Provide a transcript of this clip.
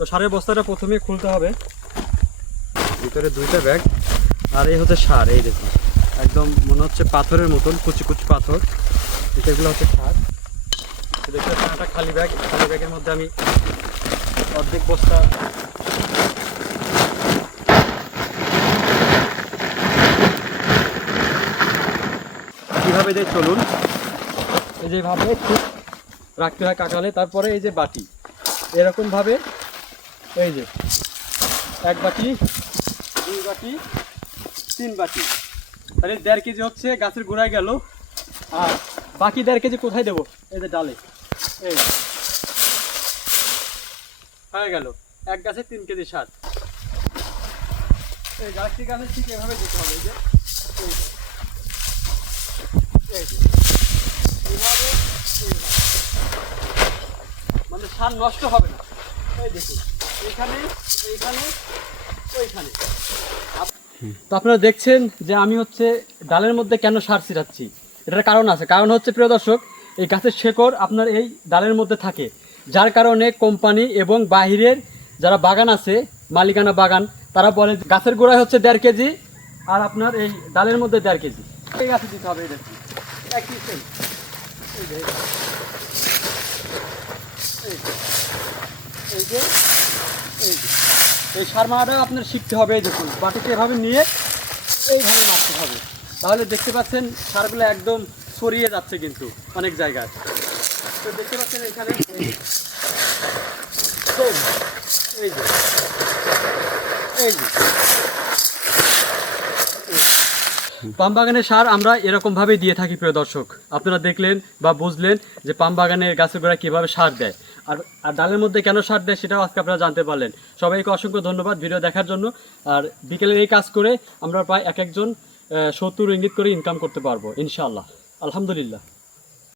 তো সারের বস্তাটা প্রথমে খুলতে হবে, ভিতরে 2টা ব্যাগ, আর এই হচ্ছে সার। এই দেখুন একদম মনে হচ্ছে পাথরের মতন, কুচি কুচি পাথর, এগুলো হচ্ছে সার। দেখতে পাচ্ছেন একটা খালি ব্যাগ, খালি ব্যাগের মধ্যে আমি অর্ধেক বস্তা কিভাবে দিয়ে চলুন, এই যেভাবে ঠিক রাখতে হয় কাকালে। তারপরে এই যে বাটি, এরকম ভাবে এই যে 1 বাটি 2 বাটি 3 বাটি, তাহলে 1.5 কেজি হচ্ছে গাছের গোড়ায় গেল। আর বাকি 1.5 কেজি কোথায় দেবো? এই যে ডালে, এই হয়ে গেল 1 গাছে 3 কেজি সার। এই গাছটি গাছে ঠিক এভাবে দিতে হবে, এই যে এইভাবে, মানে সার নষ্ট হবে না। এই দেখুন এইখানে, এইখানে, ওইখানে। তো আপনারা দেখছেন যে আমি হচ্ছে ডালের মধ্যে কেন সার ছিটাচ্ছি, এটার কারণ আছে। কারণ হচ্ছে প্রিয় দর্শক, এই গাছের শেকড় আপনার এই ডালের মধ্যে থাকে, যার কারণে কোম্পানি এবং বাহিরের যারা বাগান আছে, মালিকানা বাগান, তারা বলে গাছের গোড়ায় হচ্ছে 1.5 কেজি, আর আপনার এই ডালের মধ্যে 1.5 কেজি। এই গাছে দিতে হবে, এই দেখুন একই সেম। এই যে এই সার মারাটা আপনার শিখতে হবে। এই দেখুন বাটিতে এভাবে নিয়ে এইভাবে মারতে হবে, তাহলে দেখতে পাচ্ছেন সারগুলো একদম ছড়িয়ে যাচ্ছে কিন্তু অনেক জায়গায়। তো দেখতে পাচ্ছেন এখানে এই যে এই যে পাম বাগানের সার আমরা এরকমভাবেই দিয়ে থাকি প্রিয় দর্শক। আপনারা দেখলেন বা বুঝলেন যে পাম বাগানের গাছের গোড়ায় কীভাবে সার দেয়, আর ডালের মধ্যে কেন সার দেয় সেটাও আজকে আপনারা জানতে পারলেন। সবাইকে অসংখ্য ধন্যবাদ ভিডিও দেখার জন্য। আর বিকেলের এই কাজ করে আমরা প্রায় এক একজন 70 রিঙ্গিত করে ইনকাম করতে পারবো ইনশাআল্লাহ, আলহামদুলিল্লাহ।